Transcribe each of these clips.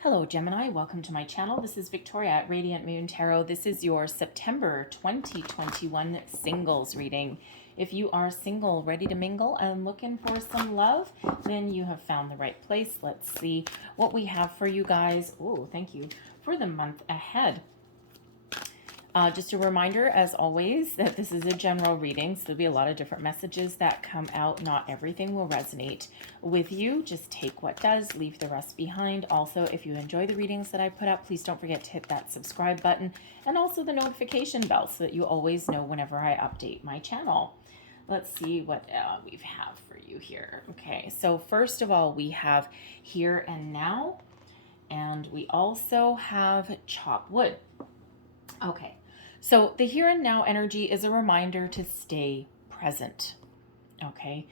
Hello Gemini, welcome to my channel. This is Victoria at Radiant Moon Tarot. This is your September 2021 singles reading. If you are single, ready to mingle, and looking for some love, then you have found the right place. Let's see what we have for you guys. Oh, thank you, for the month ahead. Just a reminder, as always, that this is a general reading, so there'll be a lot of different messages that come out. Not everything will resonate with you. Just take what does, leave the rest behind. Also, if you enjoy the readings that I put up, please don't forget to hit that subscribe button and also the notification bell so that you always know whenever I update my channel. Let's see what we have for you here. Okay, so first of all, we have here and now, and we also have chop wood. Okay. So the here and now energy is a reminder to stay present. Okay.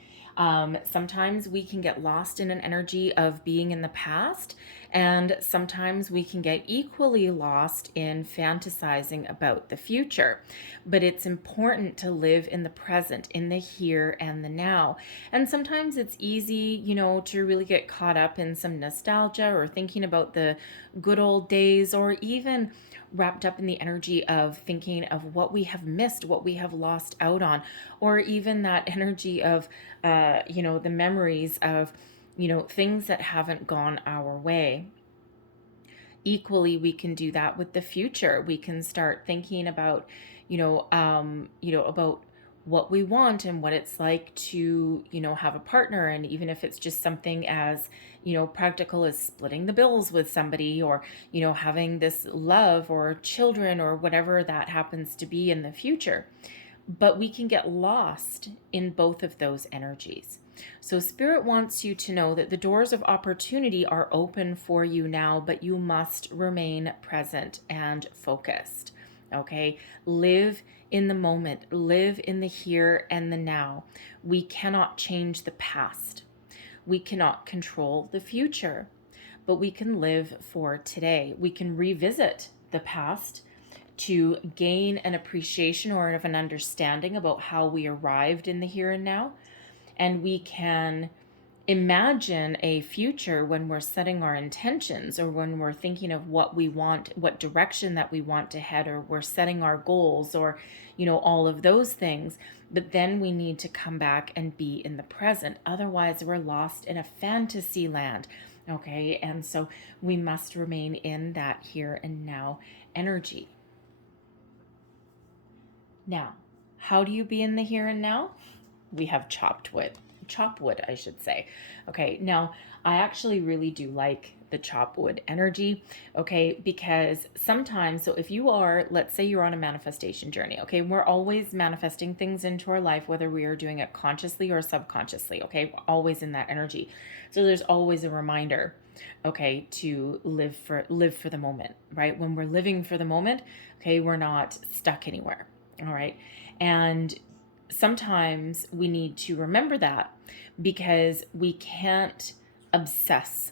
Sometimes we can get lost in an energy of being in the past, and sometimes we can get equally lost in fantasizing about the future. But it's important to live in the present, in the here and the now. And sometimes it's easy, to really get caught up in some nostalgia or thinking about the good old days, or even wrapped up in the energy of thinking of what we have missed, what we have lost out on, or even that energy of, the memories of, things that haven't gone our way. Equally, we can do that with the future. We can start thinking about, about what we want and what it's like to, have a partner. And even if it's just something as, practical as splitting the bills with somebody, or, having this love or children or whatever that happens to be in the future. But we can get lost in both of those energies. So Spirit wants you to know that the doors of opportunity are open for you now, but you must remain present and focused. Okay? Live in the moment, live in the here and the now. We cannot change the past. We cannot control the future, but we can live for today. We can revisit the past to gain an appreciation or of an understanding about how we arrived in the here and now. And we can imagine a future when we're setting our intentions, or when we're thinking of what we want, what direction that we want to head, or we're setting our goals, or, all of those things. But then we need to come back and be in the present. Otherwise, we're lost in a fantasy land. Okay. And so we must remain in that here and now energy. Now, how do you be in the here and now? We have chop wood, I should say. Okay, now I actually really do like the chop wood energy, okay, because sometimes, so if you are, let's say you're on a manifestation journey, okay, we're always manifesting things into our life, whether we are doing it consciously or subconsciously, okay, we're always in that energy. So there's always a reminder, okay, to live for the moment, right? When we're living for the moment, okay, we're not stuck anywhere. All right. And sometimes we need to remember that, because we can't obsess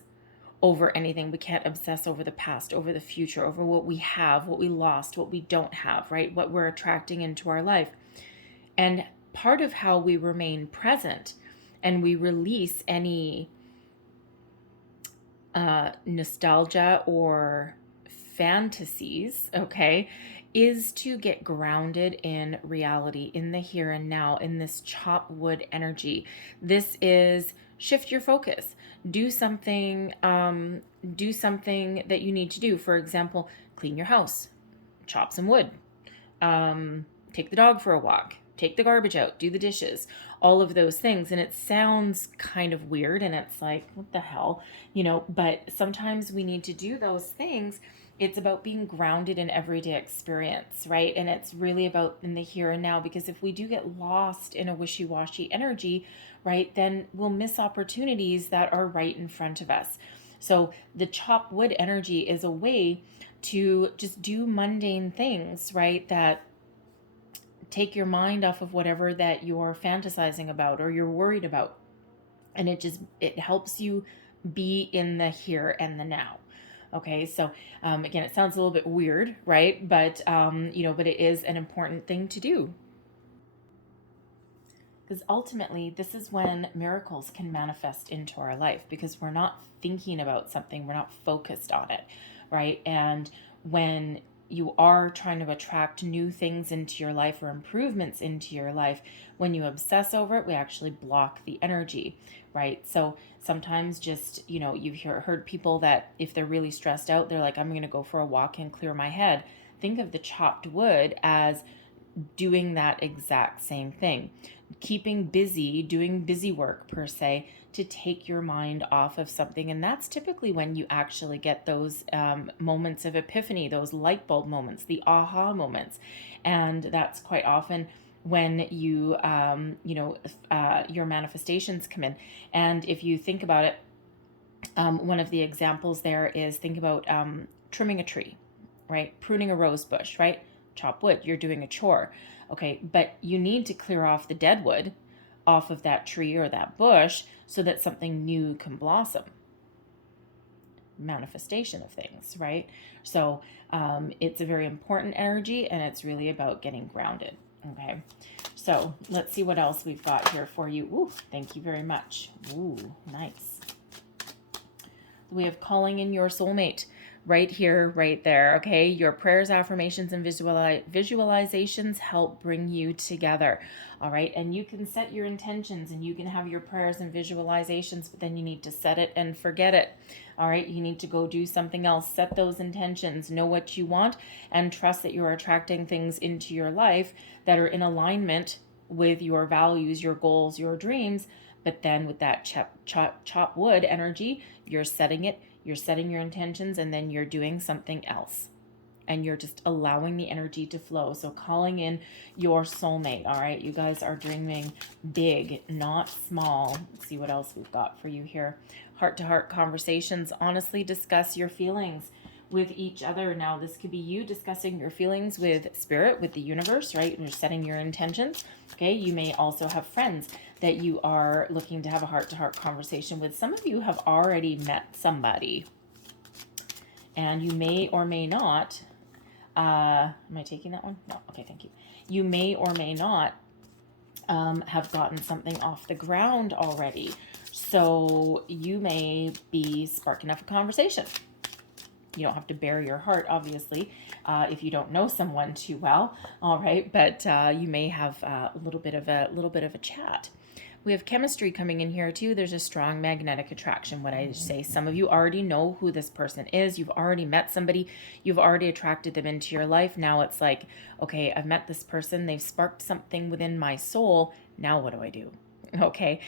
over anything. We can't obsess over the past, over the future, over what we have, what we lost, what we don't have, right? What we're attracting into our life. And part of how we remain present and we release any nostalgia or fantasies, okay, is to get grounded in reality, in the here and now, in this chop wood energy. This is shift your focus. Do something that you need to do. For example, clean your house, chop some wood, take the dog for a walk, take the garbage out, do the dishes, all of those things. And it sounds kind of weird, and it's like, what the hell, but sometimes we need to do those things. It's about being grounded in everyday experience, right? And it's really about in the here and now, because if we do get lost in a wishy-washy energy, right, then we'll miss opportunities that are right in front of us. So the chop wood energy is a way to just do mundane things, right, that take your mind off of whatever that you're fantasizing about or you're worried about. And it helps you be in the here and the now. Okay, so again, it sounds a little bit weird, right? But but it is an important thing to do. Because ultimately, this is when miracles can manifest into our life, because we're not thinking about something, we're not focused on it, right? And when you are trying to attract new things into your life or improvements into your life, when you obsess over it, we actually block the energy, right? So sometimes just, you've heard people that if they're really stressed out, they're like, I'm going to go for a walk and clear my head. Think of the chopped wood as doing that exact same thing. Keeping busy, doing busy work per se, to take your mind off of something. And that's typically when you actually get those moments of epiphany, those light bulb moments, the aha moments. And that's quite often when you, your manifestations come in. And if you think about it, one of the examples there is, think about trimming a tree, right? Pruning a rose bush, right? Chop wood, you're doing a chore. Okay, but you need to clear off the dead wood off of that tree or that bush so that something new can blossom. Manifestation of things, right? So it's a very important energy, and it's really about getting grounded. Okay, so let's see what else we've got here for you. Ooh, thank you very much. Ooh, nice. We have calling in your soulmate right here, right there. Okay, your prayers, affirmations, and visualizations help bring you together. All right, and you can set your intentions and you can have your prayers and visualizations, but then you need to set it and forget it. All right, you need to go do something else. Set those intentions, know what you want, and trust that you're attracting things into your life that are in alignment with your values, your goals, your dreams. But then with that chop wood energy, you're setting it, you're setting your intentions, and then you're doing something else. And you're just allowing the energy to flow. So calling in your soulmate, all right? You guys are dreaming big, not small. Let's see what else we've got for you here. Heart-to-heart conversations. Honestly discuss your feelings with each other. Now, this could be you discussing your feelings with spirit, with the universe, right? You're setting your intentions. Okay, you may also have friends that you are looking to have a heart-to-heart conversation with. Some of you have already met somebody, and you may or may not, am I taking that one? No, okay, thank you. You may or may not have gotten something off the ground already. So you may be sparking up a conversation. You don't have to bare your heart, obviously, if you don't know someone too well. All right, but you may have a little bit of a chat. We have chemistry coming in here too. There's a strong magnetic attraction. What I say, some of you already know who this person is. You've already met somebody. You've already attracted them into your life. Now it's like, okay, I've met this person. They've sparked something within my soul. Now what do I do? Okay,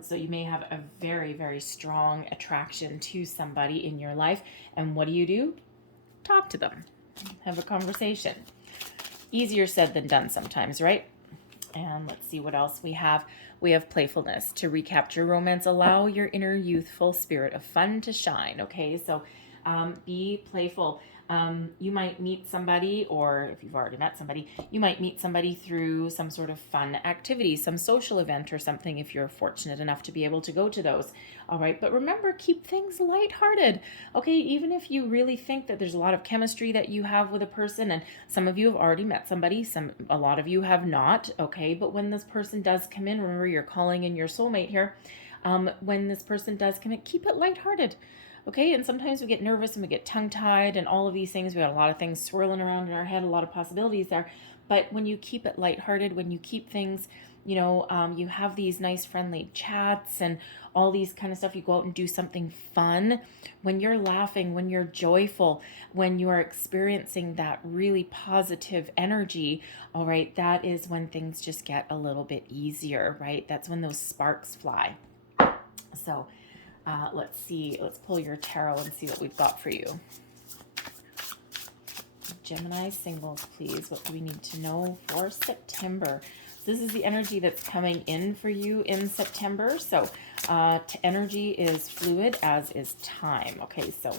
so you may have a very, very strong attraction to somebody in your life. And what do? Talk to them. Have a conversation. Easier said than done sometimes, right? And let's see what else we have. We have playfulness. To recapture romance, allow your inner youthful spirit of fun to shine. Okay, so be playful. You might meet somebody, or if you've already met somebody, you might meet somebody through some sort of fun activity, some social event or something, if you're fortunate enough to be able to go to those. All right, but remember, keep things lighthearted. Okay, even if you really think that there's a lot of chemistry that you have with a person, and some of you have already met somebody, a lot of you have not. Okay, but when this person does come in, remember, you're calling in your soulmate here. When this person does come in, keep it lighthearted. Okay, and sometimes we get nervous and we get tongue-tied and all of these things. We got a lot of things swirling around in our head, a lot of possibilities there. But when you keep it lighthearted, when you keep things, you have these nice friendly chats and all these kind of stuff. You go out and do something fun. When you're laughing, when you're joyful, when you are experiencing that really positive energy, all right, that is when things just get a little bit easier, right? That's when those sparks fly. So let's see. Let's pull your tarot and see what we've got for you. GEMINI Singles, please. What do we need to know for September? This is the energy that's coming in for you in September. So energy is fluid, as is time. Okay, so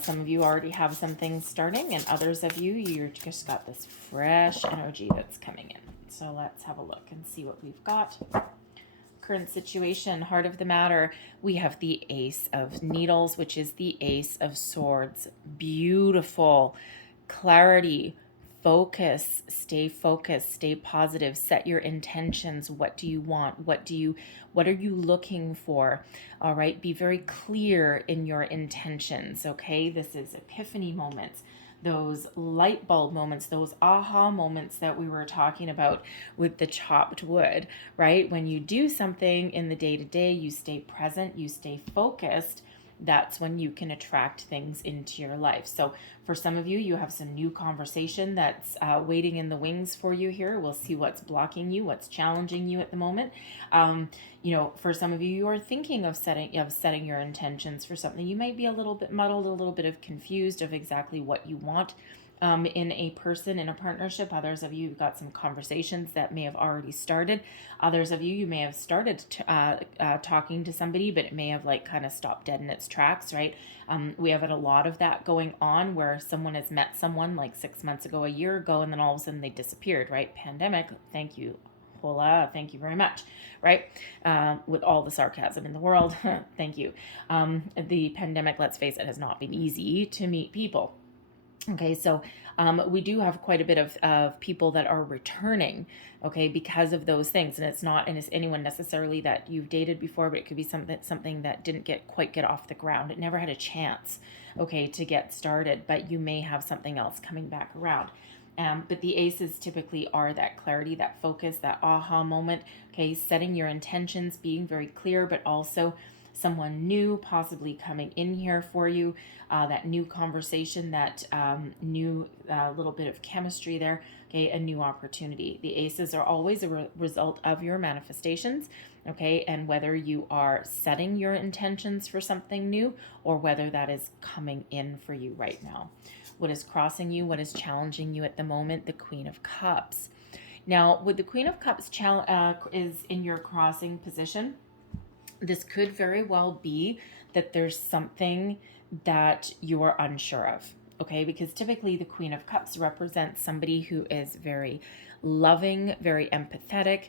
some of you already have some things starting, and others of you, you've just got this fresh energy that's coming in. So let's have a look and see what we've got. Current situation, heart of the matter, we have the Ace of Needles, which is the Ace of Swords. Beautiful, clarity, stay focused, stay positive, set your intentions. What do you want? What are you looking for? All right, be very clear in your intentions, okay? This is epiphany moments, those light bulb moments, those aha moments that we were talking about with the chopped wood, right? When you do something in the day-to-day, you stay present, you stay focused, that's when you can attract things into your life. So for some of you, you have some new conversation that's waiting in the wings for you here. We'll see what's blocking you, what's challenging you at the moment. For some of you, you are thinking of setting your intentions for something. You might be a little bit muddled, a little bit of confused of exactly what you want in a person, in a partnership. Others of you have got some conversations that may have already started. Others of you, you may have started talking to somebody, but it may have kind of stopped dead in its tracks, right? We have a lot of that going on where someone has met someone 6 months ago, a year ago, and then all of a sudden they disappeared, right? Pandemic, thank you. Hola, thank you very much, right? With all the sarcasm in the world, thank you. The pandemic, let's face it, has not been easy to meet people. Okay, so we do have quite a bit of people that are returning, okay, because of those things. And it's not anyone necessarily that you've dated before, but it could be something that didn't quite get off the ground. It never had a chance, okay, to get started, but you may have something else coming back around. But the aces typically are that clarity, that focus, that aha moment, okay, setting your intentions, being very clear, but also someone new possibly coming in here for you, that new conversation, that new little bit of chemistry there, okay, a new opportunity. The aces are always a result of your manifestations, okay, and whether you are setting your intentions for something new or whether that is coming in for you right now. What is crossing you? What is challenging you at the moment? The Queen of Cups. Now, with the Queen of Cups is in your crossing position, this could very well be that there's something that you are unsure of, okay? Because typically the Queen of Cups represents somebody who is very loving, very empathetic,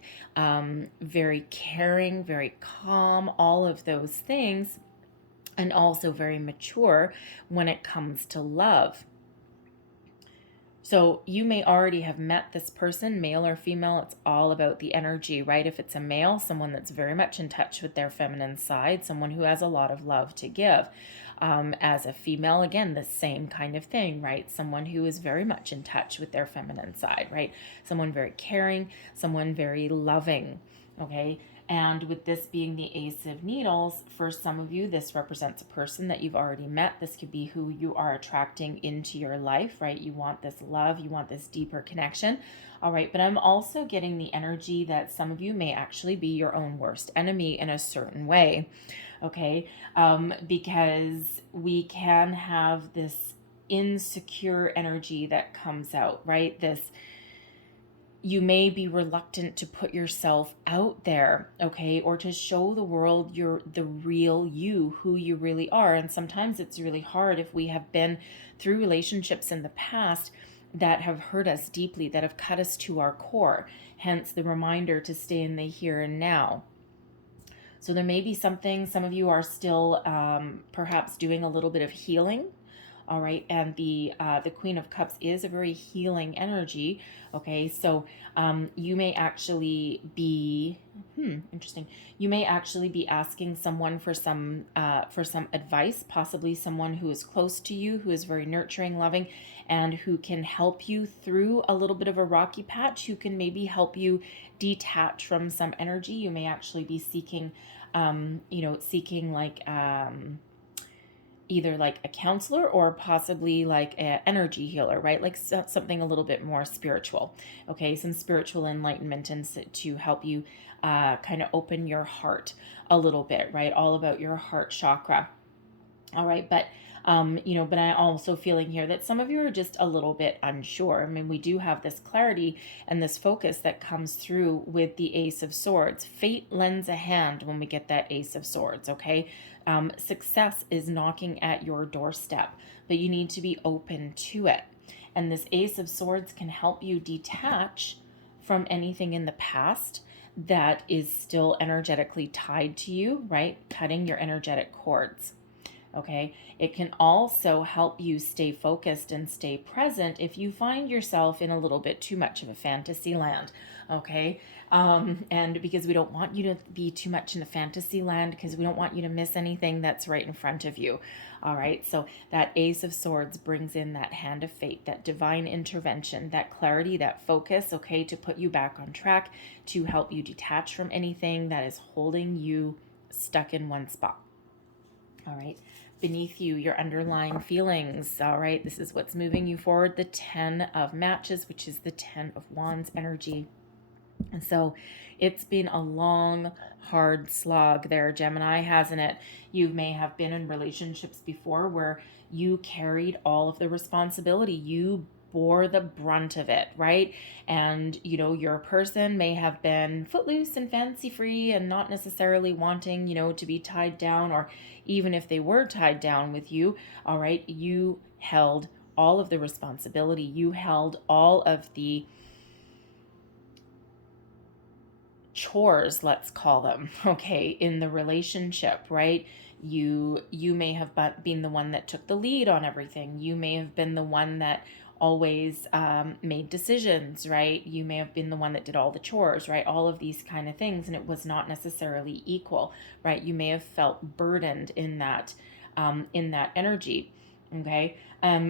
very caring, very calm, all of those things, and also very mature when it comes to love. So you may already have met this person, male or female. It's all about the energy, right? If it's a male, someone that's very much in touch with their feminine side, someone who has a lot of love to give. As a female, again, the same kind of thing, right? Someone who is very much in touch with their feminine side, right? Someone very caring, someone very loving, okay? And with this being the Ace of Needles, for some of you, this represents a person that you've already met. This could be who you are attracting into your life, right? You want this love, you want this deeper connection. All right, but I'm also getting the energy that some of you may actually be your own worst enemy in a certain way, okay? Because we can have this insecure energy that comes out, right? You may be reluctant to put yourself out there, okay, or to show the world the real you, who you really are. And sometimes it's really hard if we have been through relationships in the past that have hurt us deeply, that have cut us to our core, hence the reminder to stay in the here and now. So there may be something, some of you are still perhaps doing a little bit of healing. All right, and the Queen of Cups is a very healing energy. Okay, so you may actually be interesting. You may actually be asking someone for some advice, possibly someone who is close to you, who is very nurturing, loving, and who can help you through a little bit of a rocky patch. Who can maybe help you detach from some energy. You may actually be seeking, either like a counselor or possibly like an energy healer, right? Like something a little bit more spiritual, okay? Some spiritual enlightenment and to help you kind of open your heart a little bit, right? All about your heart chakra. All right, but but I'm also feeling here that some of you are just a little bit unsure. I mean, we do have this clarity and this focus that comes through with the Ace of Swords. Fate lends a hand when we get that Ace of Swords, okay? Success is knocking at your doorstep, but you need to be open to it. And this Ace of Swords can help you detach from anything in the past that is still energetically tied to you, right? Cutting your energetic cords. Okay, it can also help you stay focused and stay present if you find yourself in a little bit too much of a fantasy land. Okay, and because we don't want you to be too much in the fantasy land, because we don't want you to miss anything that's right in front of you. All right, so that Ace of Swords brings in that hand of fate, that divine intervention, that clarity, that focus, okay, to put you back on track, to help you detach from anything that is holding you stuck in one spot. All right, beneath you, your underlying feelings. All right, this is what's moving you forward. The 10 of Matches, which is the 10 of Wands energy. And so it's been a long, hard slog there, Gemini, hasn't it? You may have been in relationships before where you carried all of the responsibility. You bore the brunt of it, right? And, you know, your person may have been footloose and fancy free and not necessarily wanting, you know, to be tied down, or even if they were tied down with you, all right, you held all of the responsibility. You held all of the chores, let's call them, okay, in the relationship, right? You may have been the one that took the lead on everything. You may have been the one that always made decisions, right? You may have been the one that did all the chores, right? All of these kind of things, and it was not necessarily equal, right? You may have felt burdened in that energy. Okay,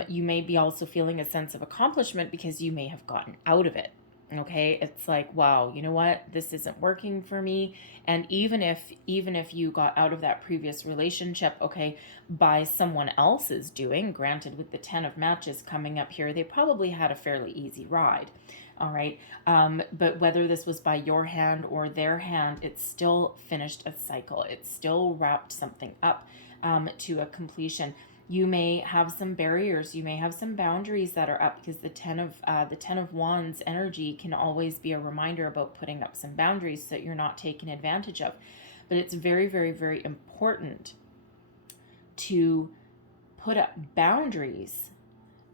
you may be also feeling a sense of accomplishment because you may have gotten out of it. Okay, it's like, wow, you know what, this isn't working for me. And even if you got out of that previous relationship, okay, by someone else's doing, granted with the 10 of Matches coming up here, they probably had a fairly easy ride. All right, but whether this was by your hand or their hand, it still finished a cycle. It still wrapped something up to a completion. You may have some barriers, you may have some boundaries that are up, because the 10 of Wands energy can always be a reminder about putting up some boundaries so that you're not taken advantage of. But it's very, very, very important to put up boundaries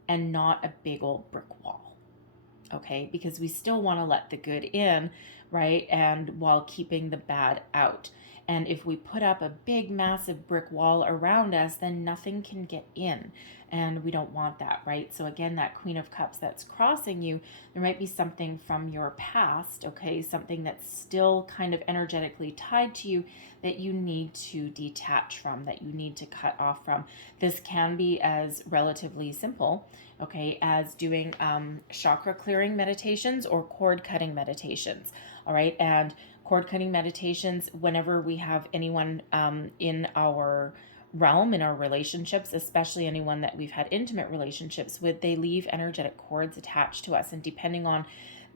and not a big old brick wall. Okay, because we still want to let the good in, right? And while keeping the bad out. And if we put up a big, massive brick wall around us, then nothing can get in. And we don't want that, right? So again, that Queen of Cups that's crossing you, there might be something from your past, okay? Something that's still kind of energetically tied to you that you need to detach from, that you need to cut off from. This can be as relatively simple, okay, as doing chakra clearing meditations or cord cutting meditations, all right? And cord cutting meditations, whenever we have anyone in our realm, in our relationships, especially anyone that we've had intimate relationships with, they leave energetic cords attached to us. And depending on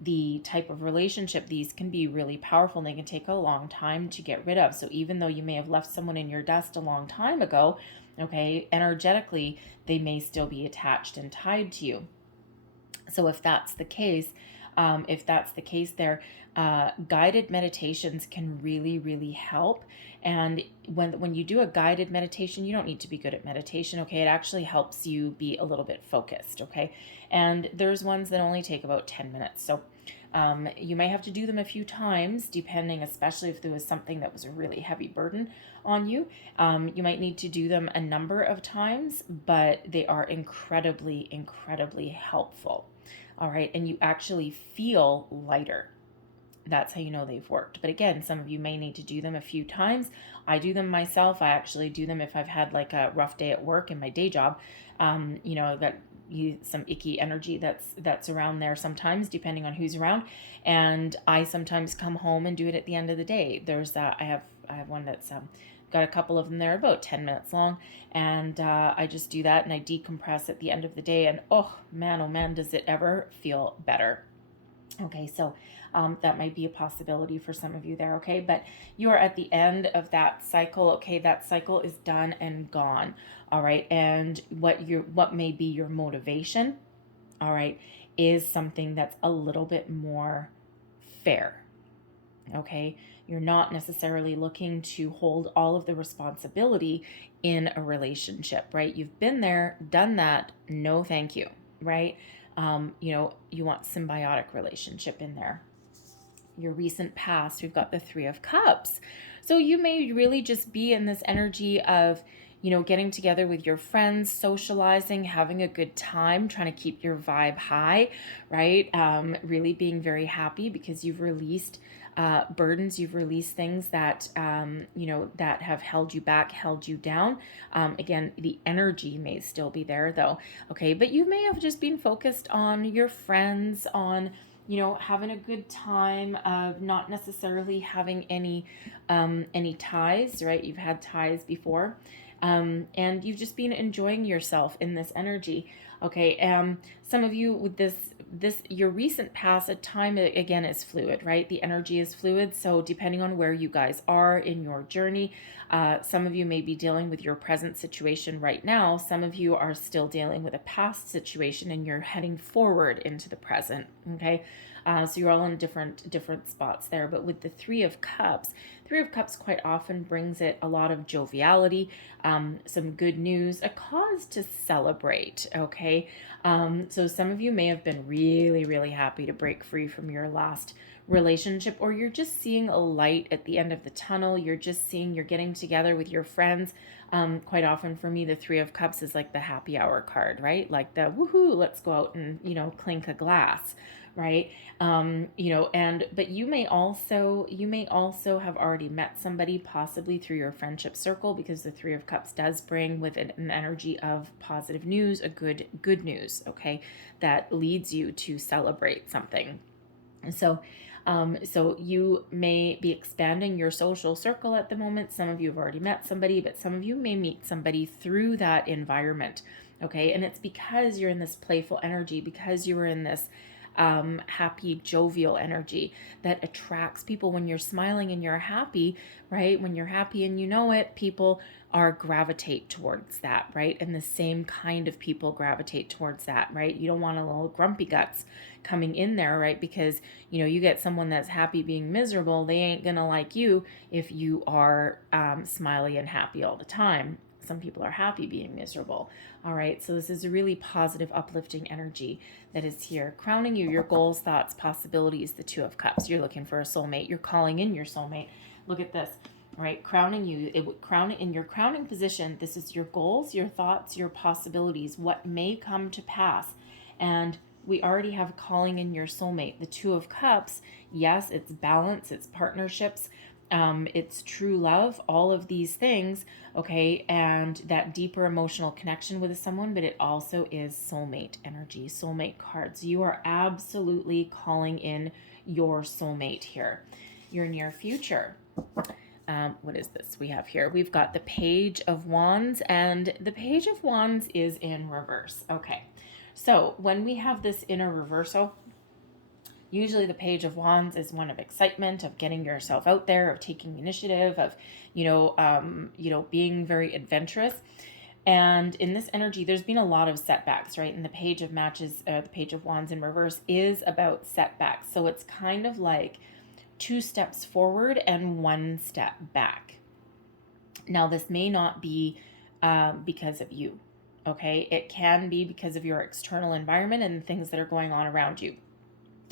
the type of relationship, these can be really powerful and they can take a long time to get rid of. So even though you may have left someone in your dust a long time ago, okay, energetically, they may still be attached and tied to you. So if that's the case, guided meditations can really, really help. And when you do a guided meditation, you don't need to be good at meditation, okay? It actually helps you be a little bit focused, okay? And there's ones that only take about 10 minutes. So you may have to do them a few times, depending, especially if there was something that was a really heavy burden on you. You might need to do them a number of times, but they are incredibly, incredibly helpful. All right, and you actually feel lighter. That's how you know they've worked. But again, some of you may need to do them a few times. I do them myself. I actually do them if I've had like a rough day at work in my day job. Some icky energy that's around there sometimes, depending on who's around. And I sometimes come home and do it at the end of the day. There's I have one that's got a couple of them there, about 10 minutes long, and I just do that and I decompress at the end of the day, and oh man, does it ever feel better. Okay, so that might be a possibility for some of you there, okay? But you are at the end of that cycle, okay? That cycle is done and gone, all right? And what may be your motivation, all right, is something that's a little bit more fair, okay? You're not necessarily looking to hold all of the responsibility in a relationship, right? You've been there, done that, no thank you, right? You want symbiotic relationship in there. Your recent past, we've got the 3 of Cups. So you may really just be in this energy of, getting together with your friends, socializing, having a good time, trying to keep your vibe high, right? Really being very happy because you've released burdens, you've released things that, that have held you back, held you down. Again, the energy may still be there though, okay? But you may have just been focused on your friends, on, having a good time, not necessarily having any ties, right? You've had ties before, and you've just been enjoying yourself in this energy. Okay. Some of you with your recent past, at time again is fluid, right? The energy is fluid. So depending on where you guys are in your journey, some of you may be dealing with your present situation right now. Some of you are still dealing with a past situation and you're heading forward into the present. Okay. So you're all in different spots there. But with the Three of Cups quite often brings it a lot of joviality, some good news, a cause to celebrate. Okay. So some of you may have been really, really happy to break free from your last relationship, or you're just seeing a light at the end of the tunnel. You're getting together with your friends. Quite often for me, the Three of Cups is like the happy hour card, right? Like the woohoo, let's go out and, clink a glass, right? But you may also have already met somebody, possibly through your friendship circle, because the Three of Cups does bring with it an energy of positive news, a good news, okay, that leads you to celebrate something. And so you may be expanding your social circle at the moment. Some of you have already met somebody, but some of you may meet somebody through that environment. Okay. And it's because you're in this playful energy, because you were in this happy, jovial energy that attracts people. When you're smiling and you're happy, right? When you're happy and people gravitate towards that, right? And the same kind of people gravitate towards that, right? You don't want a little grumpy guts coming in there, right? Because, you get someone that's happy being miserable, they ain't gonna like you if you are smiley and happy all the time. Some people are happy being miserable. All right. So this is a really positive, uplifting energy that is here, crowning you, your goals, thoughts, possibilities, the Two of Cups. You're looking for a soulmate. You're calling in your soulmate. Look at this, right? Crowning you. It would crown it in your crowning position. This is your goals, your thoughts, your possibilities, what may come to pass. And we already have calling in your soulmate. The Two of Cups, yes, it's balance, it's partnerships, it's true love, all of these things, okay, and that deeper emotional connection with someone, but it also is soulmate energy, soulmate cards. You are absolutely calling in your soulmate here, your near future. What is this we have here? We've got the Page of Wands, and the Page of Wands is in reverse. Okay, so when we have this in a reversal, usually the Page of Wands is one of excitement, of getting yourself out there, of taking initiative, of, being very adventurous. And in this energy, there's been a lot of setbacks, right? And the Page of the Page of Wands in reverse is about setbacks. So it's kind of like 2 steps forward and 1 step back. Now, this may not be because of you, okay? It can be because of your external environment and things that are going on around you.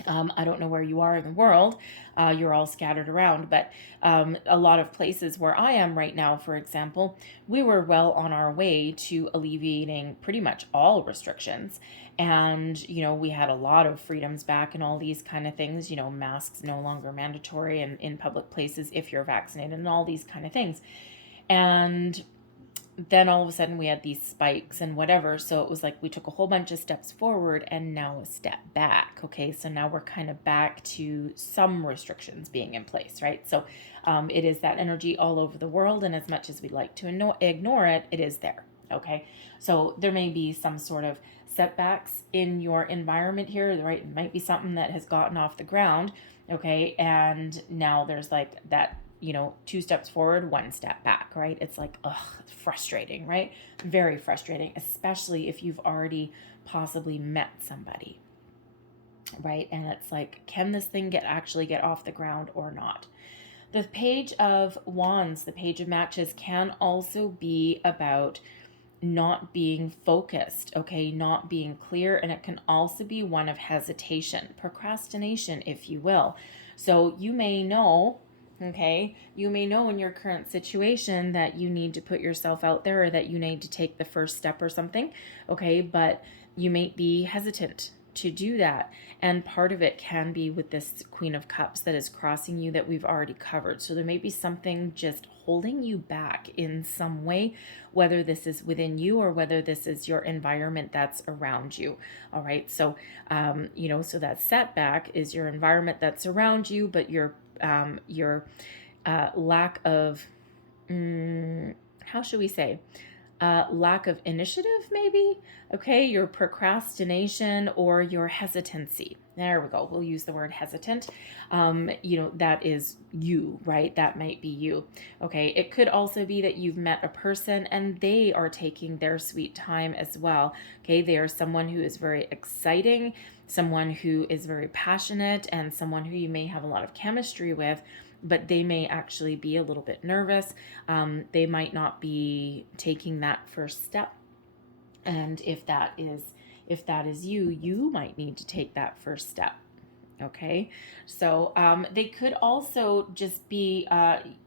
I don't know where you are in the world. You're all scattered around, but a lot of places where I am right now, for example, we were well on our way to alleviating pretty much all restrictions. And, we had a lot of freedoms back and all these kind of things, masks no longer mandatory in public places if you're vaccinated and all these kind of things. And then all of a sudden we had these spikes and whatever. So it was like we took a whole bunch of steps forward and now a step back. Okay, so now we're kind of back to some restrictions being in place, right? So it is that energy all over the world. And as much as we'd like to ignore it, it is there. Okay, so there may be some sort of setbacks in your environment here, right? It might be something that has gotten off the ground. Okay, and now there's like that 2 steps forward, 1 step back, right? It's like, it's frustrating, right? Very frustrating, especially if you've already possibly met somebody, right? And it's like, can this thing actually get off the ground or not? The Page of Wands, the Page of Matches, can also be about not being focused, okay, not being clear, and it can also be one of hesitation, procrastination, if you will. So you may know Okay, you may know in your current situation that you need to put yourself out there, or that you need to take the first step or something. Okay, but you may be hesitant to do that. And part of it can be with this Queen of Cups that is crossing you that we've already covered. So there may be something just holding you back in some way, whether this is within you or whether this is your environment that's around you. All right, so so that setback is your environment that's around you, but your lack of, how should we say, lack of initiative, maybe, okay, your procrastination or your hesitancy. There we go. We'll use the word hesitant. That is you, right? That might be you. Okay. It could also be that you've met a person and they are taking their sweet time as well. Okay. They are someone who is very exciting, someone who is very passionate, and someone who you may have a lot of chemistry with, but they may actually be a little bit nervous. They might not be taking that first step. And if that is you, you might need to take that first step. Okay, so they could also just be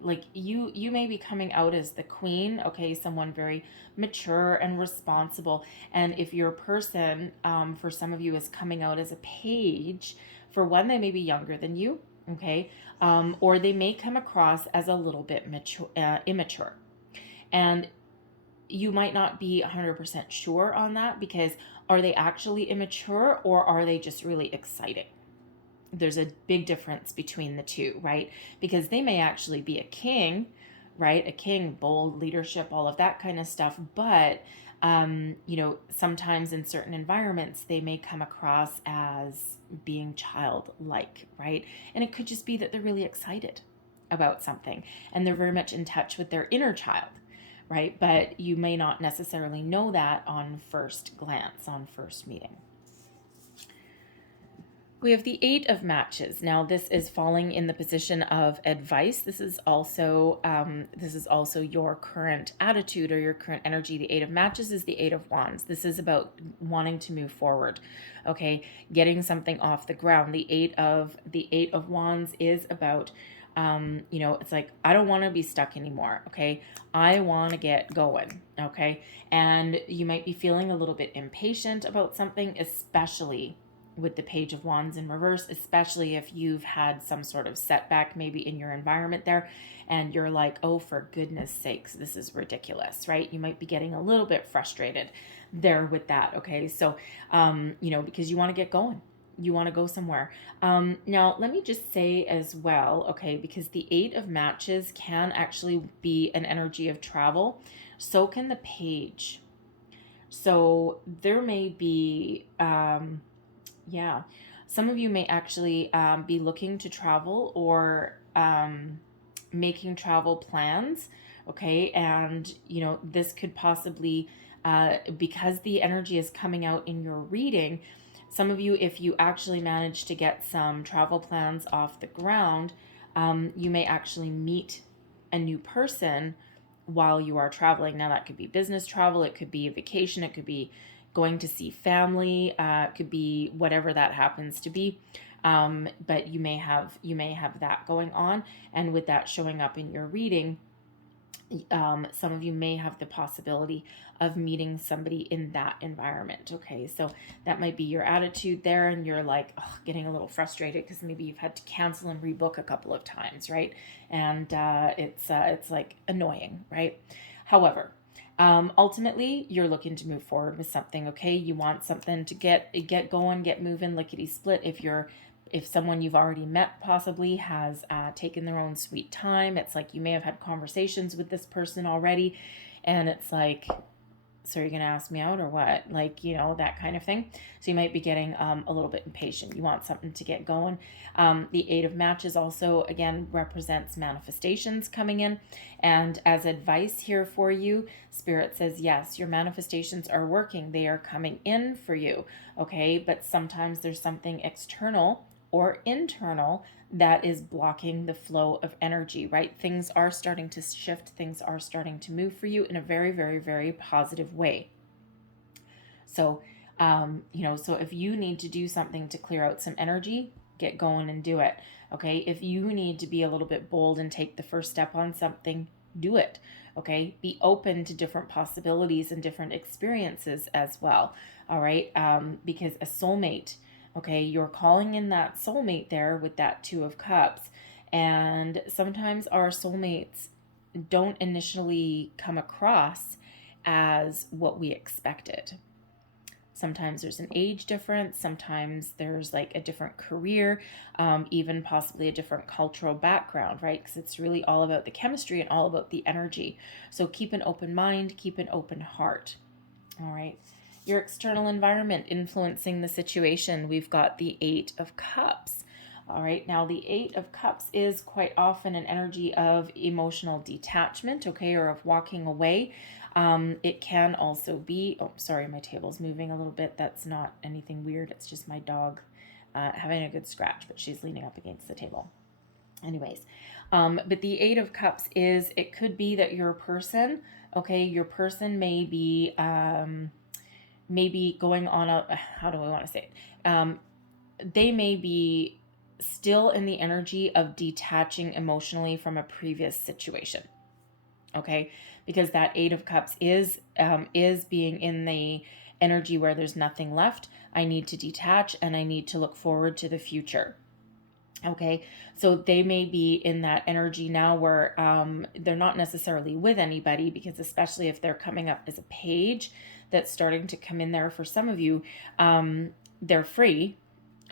like you may be coming out as the queen. Okay, someone very mature and responsible. And if your person, for some of you, is coming out as a page, for one, they may be younger than you. Okay, or they may come across as a little bit immature. And you might not be 100% sure on that, because are they actually immature or are they just really exciting? There's a big difference between the two, right? Because they may actually be a king, right? A king, bold leadership, all of that kind of stuff. But, sometimes in certain environments, they may come across as being childlike, right? And it could just be that they're really excited about something and they're very much in touch with their inner child, right? But you may not necessarily know that on first glance, on first meeting. We have the Eight of Matches. Now, this is falling in the position of advice. This is also your current attitude or your current energy. The Eight of Matches is the Eight of Wands. This is about wanting to move forward. Okay, getting something off the ground. The Eight of Wands is about, it's like, I don't want to be stuck anymore. Okay, I want to get going. Okay, and you might be feeling a little bit impatient about something, especially with the Page of Wands in reverse, especially if you've had some sort of setback maybe in your environment there, and you're like, oh, for goodness sakes, this is ridiculous, right? You might be getting a little bit frustrated there with that, okay? So, because you want to get going. You want to go somewhere. Now, let me just say as well, okay, because the Eight of Matches can actually be an energy of travel. So can the Page. So there may be... some of you may actually be looking to travel or making travel plans, okay? And, this could possibly, because the energy is coming out in your reading, some of you, if you actually manage to get some travel plans off the ground, you may actually meet a new person while you are traveling. Now, that could be business travel, it could be a vacation, it could be going to see family, could be whatever that happens to be. But you may have that going on, and with that showing up in your reading, some of you may have the possibility of meeting somebody in that environment. Okay, so that might be your attitude there, and you're like, getting a little frustrated because maybe you've had to cancel and rebook a couple of times, right? And it's like annoying, right? However, ultimately, you're looking to move forward with something, okay? You want something to get going, get moving, lickety split. If someone you've already met possibly has taken their own sweet time, it's like you may have had conversations with this person already, and it's like, so are you going to ask me out or what? Like, that kind of thing. So you might be getting a little bit impatient. You want something to get going. The Eight of Matches also, again, represents manifestations coming in. And as advice here for you, Spirit says, yes, your manifestations are working. They are coming in for you. Okay. But sometimes there's something external or internal that is blocking the flow of energy, right? Things are starting to shift. Things are starting to move for you in a very, very, very positive way. So, so if you need to do something to clear out some energy, get going and do it. Okay, if you need to be a little bit bold and take the first step on something, do it. Okay, be open to different possibilities and different experiences as well. All right, because a soulmate, okay, you're calling in that soulmate there with that Two of Cups. And sometimes our soulmates don't initially come across as what we expected. Sometimes there's an age difference. Sometimes there's like a different career, even possibly a different cultural background, right? Because it's really all about the chemistry and all about the energy. So keep an open mind, keep an open heart. All right. Your external environment influencing the situation. We've got the Eight of Cups. All right. Now, the Eight of Cups is quite often an energy of emotional detachment, okay, or of walking away. It can also be, oh, sorry, my table's moving a little bit. That's not anything weird. It's just my dog having a good scratch, but she's leaning up against the table. Anyways, but the Eight of Cups is, it could be that your person, okay, your person may be going on a, how do I want to say it? They may be still in the energy of detaching emotionally from a previous situation. Okay, because that Eight of Cups is being in the energy where there's nothing left. I need to detach and I need to look forward to the future. Okay, so they may be in that energy now where they're not necessarily with anybody, because especially if they're coming up as a page that's starting to come in there for some of you, they're free.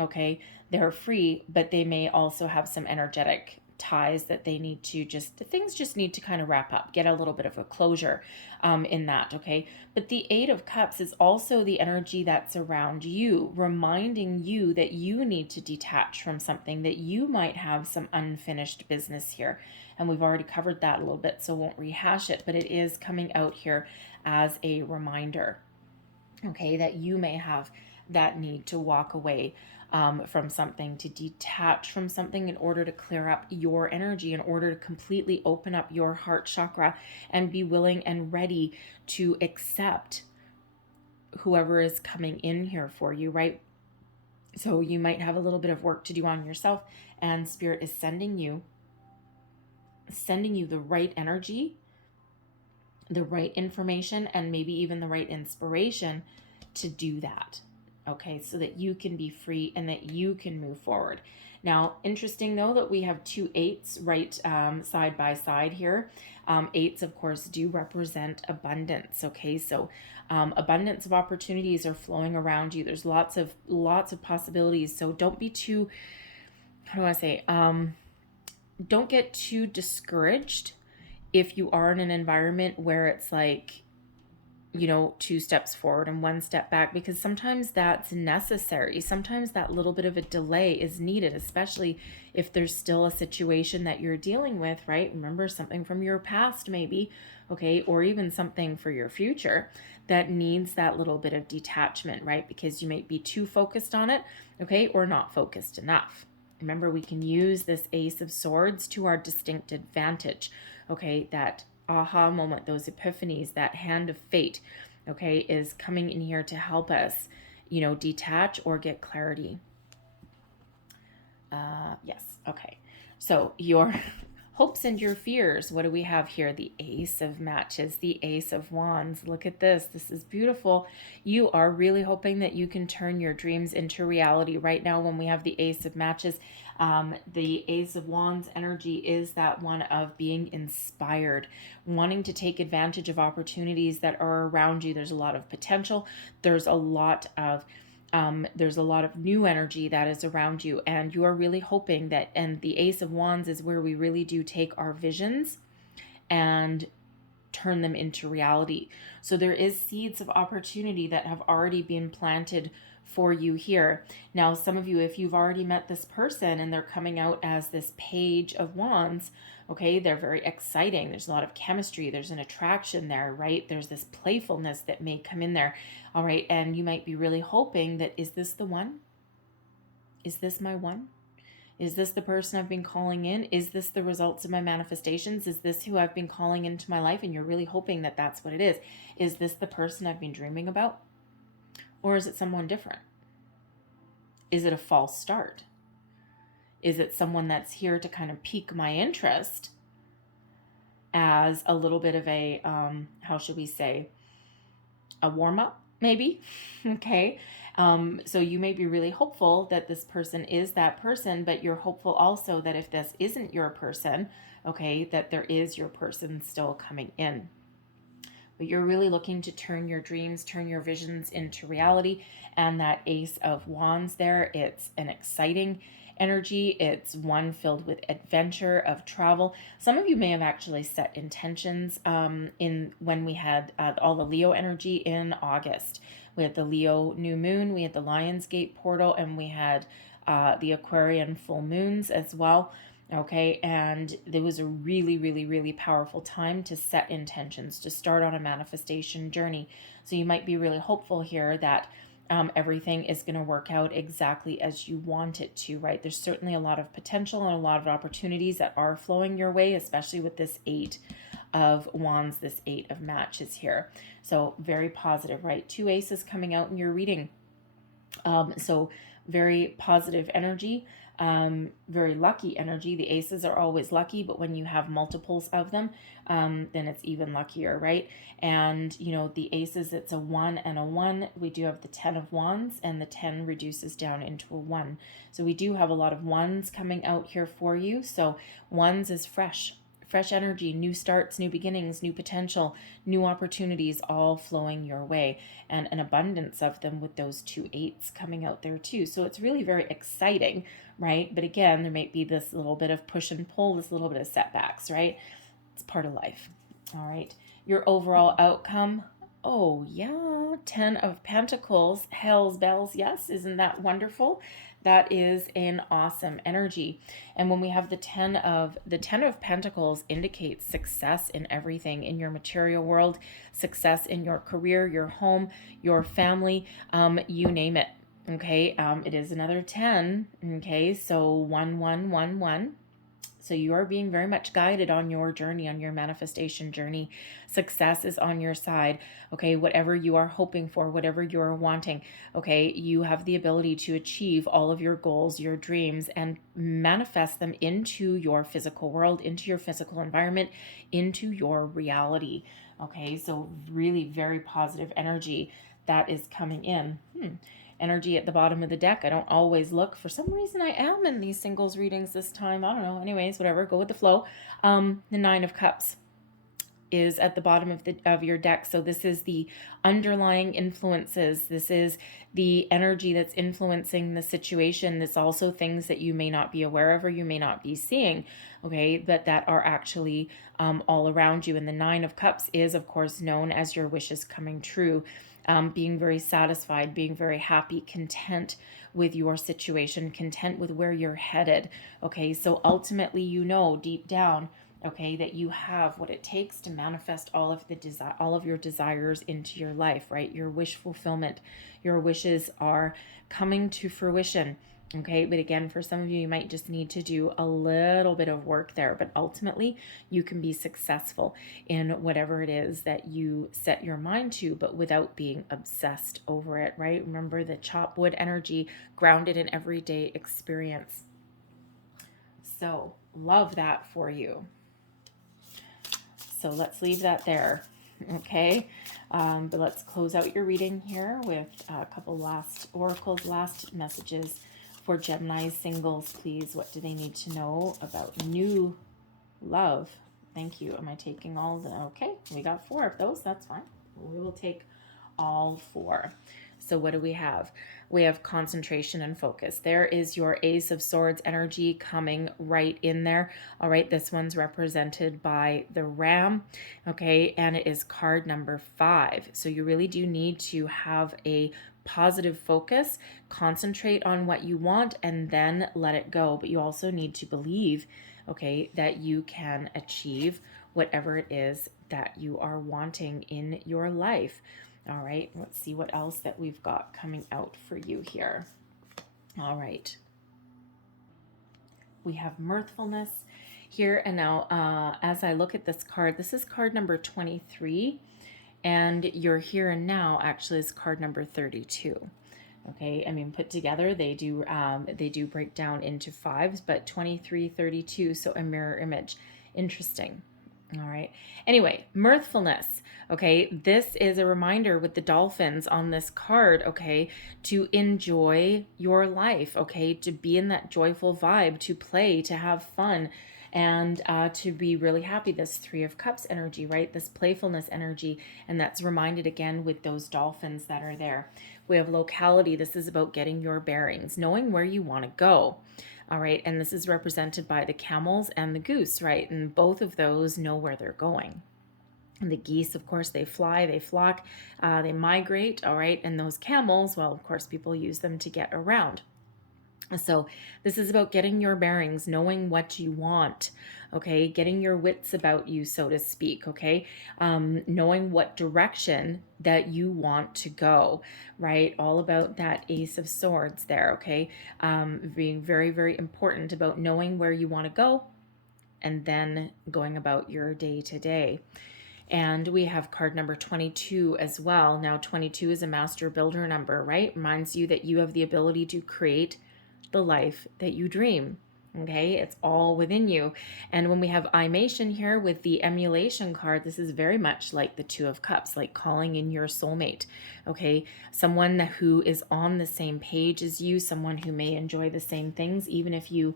Okay, they're free, but they may also have some energetic ties that they need to things just need to kind of wrap up, get a little bit of a closure in that. Okay, but the Eight of Cups is also the energy that's around you, reminding you that you need to detach from something, that you might have some unfinished business here. And we've already covered that a little bit, so won't rehash it, but it is coming out here as a reminder, okay, that you may have that need to walk away from something, to detach from something in order to clear up your energy, in order to completely open up your heart chakra and be willing and ready to accept whoever is coming in here for you, right? So you might have a little bit of work to do on yourself, and Spirit is sending you the right energy, the right information, and maybe even the right inspiration to do that. Okay, so that you can be free and that you can move forward. Now, interesting though that we have two eights right side by side here. Eights, of course, do represent abundance. Okay, so abundance of opportunities are flowing around you. There's lots of possibilities. So don't be too, how do I say, don't get too discouraged if you are in an environment where it's like, you know, 2 steps forward and 1 step back, because sometimes that's necessary. Sometimes that little bit of a delay is needed, especially if there's still a situation that you're dealing with, right? Remember, something from your past maybe, okay, or even something for your future that needs that little bit of detachment, right? Because you might be too focused on it, okay, or not focused enough. Remember, we can use this Ace of Swords to our distinct advantage, okay? That aha moment, those epiphanies, that hand of fate, okay, is coming in here to help us, you know, detach or get clarity. Yes, okay. So your hopes and your fears, what do we have here? The Ace of Matches, the Ace of Wands. Look at this. This is beautiful. You are really hoping that you can turn your dreams into reality. Right now, when we have the Ace of Matches, the Ace of Wands energy is that one of being inspired, wanting to take advantage of opportunities that are around you. There's a lot of potential. There's a lot of new energy that is around you, and you are really hoping that, and the Ace of Wands is where we really do take our visions and turn them into reality. So there is seeds of opportunity that have already been planted for you here. Now, some of you, if you've already met this person and they're coming out as this Page of Wands, okay, they're very exciting. There's a lot of chemistry. There's an attraction there, right? There's this playfulness that may come in there, all right? And you might be really hoping that, is this the one? Is this my one? Is this the person I've been calling in? Is this the results of my manifestations? Is this who I've been calling into my life? And you're really hoping that that's what it is. Is this the person I've been dreaming about? Or is it someone different? Is it a false start? Is it someone that's here to kind of pique my interest as a little bit of a, how should we say, a warm up, maybe? Okay. So you may be really hopeful that this person is that person, but you're hopeful also that if this isn't your person, okay, that there is your person still coming in. But you're really looking to turn your dreams, turn your visions into reality. And that Ace of Wands there, it's an exciting energy. It's one filled with adventure, of travel. Some of you may have actually set intentions in when we had all the Leo energy in August. We had the Leo new moon, we had the Lionsgate portal, and we had the Aquarian full moons as well. Okay, and there was a really, really, really powerful time to set intentions, to start on a manifestation journey. So you might be really hopeful here that everything is going to work out exactly as you want it to, right? There's certainly a lot of potential and a lot of opportunities that are flowing your way, especially with this Eight of Wands, this Eight of Matches here. So very positive, right? Two aces coming out in your reading. So very positive energy. Very lucky energy. The aces are always lucky, but when you have multiples of them, then it's even luckier, right? And, you know, the aces, it's a 1 and a 1. We do have the 10 of Wands, and the 10 reduces down into a 1. So we do have a lot of 1s coming out here for you. So 1s is fresh energy, new starts, new beginnings, new potential, new opportunities, all flowing your way, and an abundance of them with those two 8s coming out there too. So it's really very exciting, right? But again, there might be this little bit of push and pull, this little bit of setbacks, right? It's part of life. All right. Your overall outcome. Oh, yeah. 10 of Pentacles. Hell's bells. Yes. Isn't that wonderful? That is an awesome energy. And when we have the 10 of Pentacles, indicates success in everything, in your material world, success in your career, your home, your family, you name it. Okay. It is another 10. Okay. So 1111. So you are being very much guided on your journey, on your manifestation journey. Success is on your side. Okay, whatever you are hoping for, whatever you are wanting, okay, you have the ability to achieve all of your goals, your dreams, and manifest them into your physical world, into your physical environment, into your reality. Okay, so really very positive energy that is coming in. Energy at the bottom of the deck. I don't always look. For some reason, I am in these singles readings this time. I don't know. Anyways, whatever. Go with the flow. The 9 of Cups is at the bottom of your deck. So this is the underlying influences. This is the energy that's influencing the situation. It's also things that you may not be aware of or you may not be seeing, okay, but that are actually all around you. And the 9 of Cups is, of course, known as your wishes coming true. Being very satisfied, being very happy, content with your situation, content with where you're headed. Okay, so ultimately, you know deep down, okay, that you have what it takes to manifest all of your desires into your life, right? Your wish fulfillment, your wishes are coming to fruition. Okay, but again, for some of you, you might just need to do a little bit of work there, but ultimately you can be successful in whatever it is that you set your mind to, but without being obsessed over it, right? Remember the chop wood energy, grounded in everyday experience. So love that for you. So let's leave that there. Okay, but let's close out your reading here with a couple last oracles, last messages for Gemini singles, please. What do they need to know about new love? Thank you. Am I taking all the... Okay, we got 4 of those. That's fine. We will take all 4. So what do we have? We have concentration and focus. There is your Ace of Swords energy coming right in there. All right, this one's represented by the Ram, okay, and it is card number 5. So you really do need to have a positive focus, concentrate on what you want, and then let it go. But you also need to believe, okay, that you can achieve whatever it is that you are wanting in your life. All right, let's see what else that we've got coming out for you here. All right. We have mirthfulness here. And now, as I look at this card, this is card number 23. And your here and now actually is card number 32. Okay, I mean, put together, they do break down into fives, but 23, 32, so a mirror image. Interesting. All right. Anyway, mirthfulness. Okay, this is a reminder with the dolphins on this card, okay, to enjoy your life, okay, to be in that joyful vibe, to play, to have fun, and to be really happy. This Three of Cups energy, right? This playfulness energy, and that's reminded again with those dolphins that are there. We have locality. This is about getting your bearings, knowing where you want to go. All right, and this is represented by the camels and the goose, right? And both of those know where they're going. And the geese, of course, they fly, they flock, they migrate, all right? And those camels, well, of course, people use them to get around. So this is about getting your bearings, knowing what you want, okay? Getting your wits about you, so to speak, okay? Knowing what direction that you want to go, right? All about that Ace of Swords there, okay? Being very, very important about knowing where you want to go and then going about your day to day. And we have card number 22 as well. Now, 22 is a master builder number, right? Reminds you that you have the ability to create the life that you dream. Okay, it's all within you. And when we have Imation here with the emulation card, this is very much like the Two of Cups, like calling in your soulmate. Okay, someone who is on the same page as you, someone who may enjoy the same things, even if you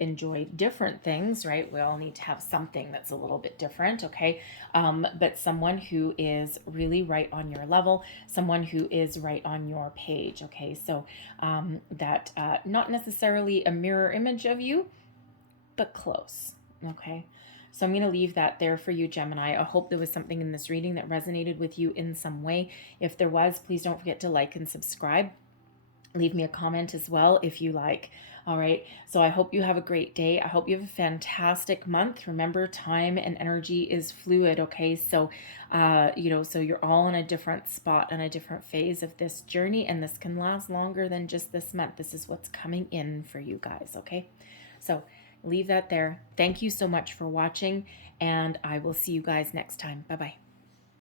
enjoy different things, right? We all need to have something that's a little bit different, okay? But someone who is really right on your level, someone who is right on your page, okay? So that not necessarily a mirror image of you, but close, okay? So I'm going to leave that there for you, Gemini. I hope there was something in this reading that resonated with you in some way. If there was, please don't forget to like and subscribe. Leave me a comment as well if you like. All right. So I hope you have a great day. I hope you have a fantastic month. Remember, time and energy is fluid. Okay. So, so you're all in a different spot and a different phase of this journey, and this can last longer than just this month. This is what's coming in for you guys. Okay. So leave that there. Thank you so much for watching, and I will see you guys next time. Bye-bye.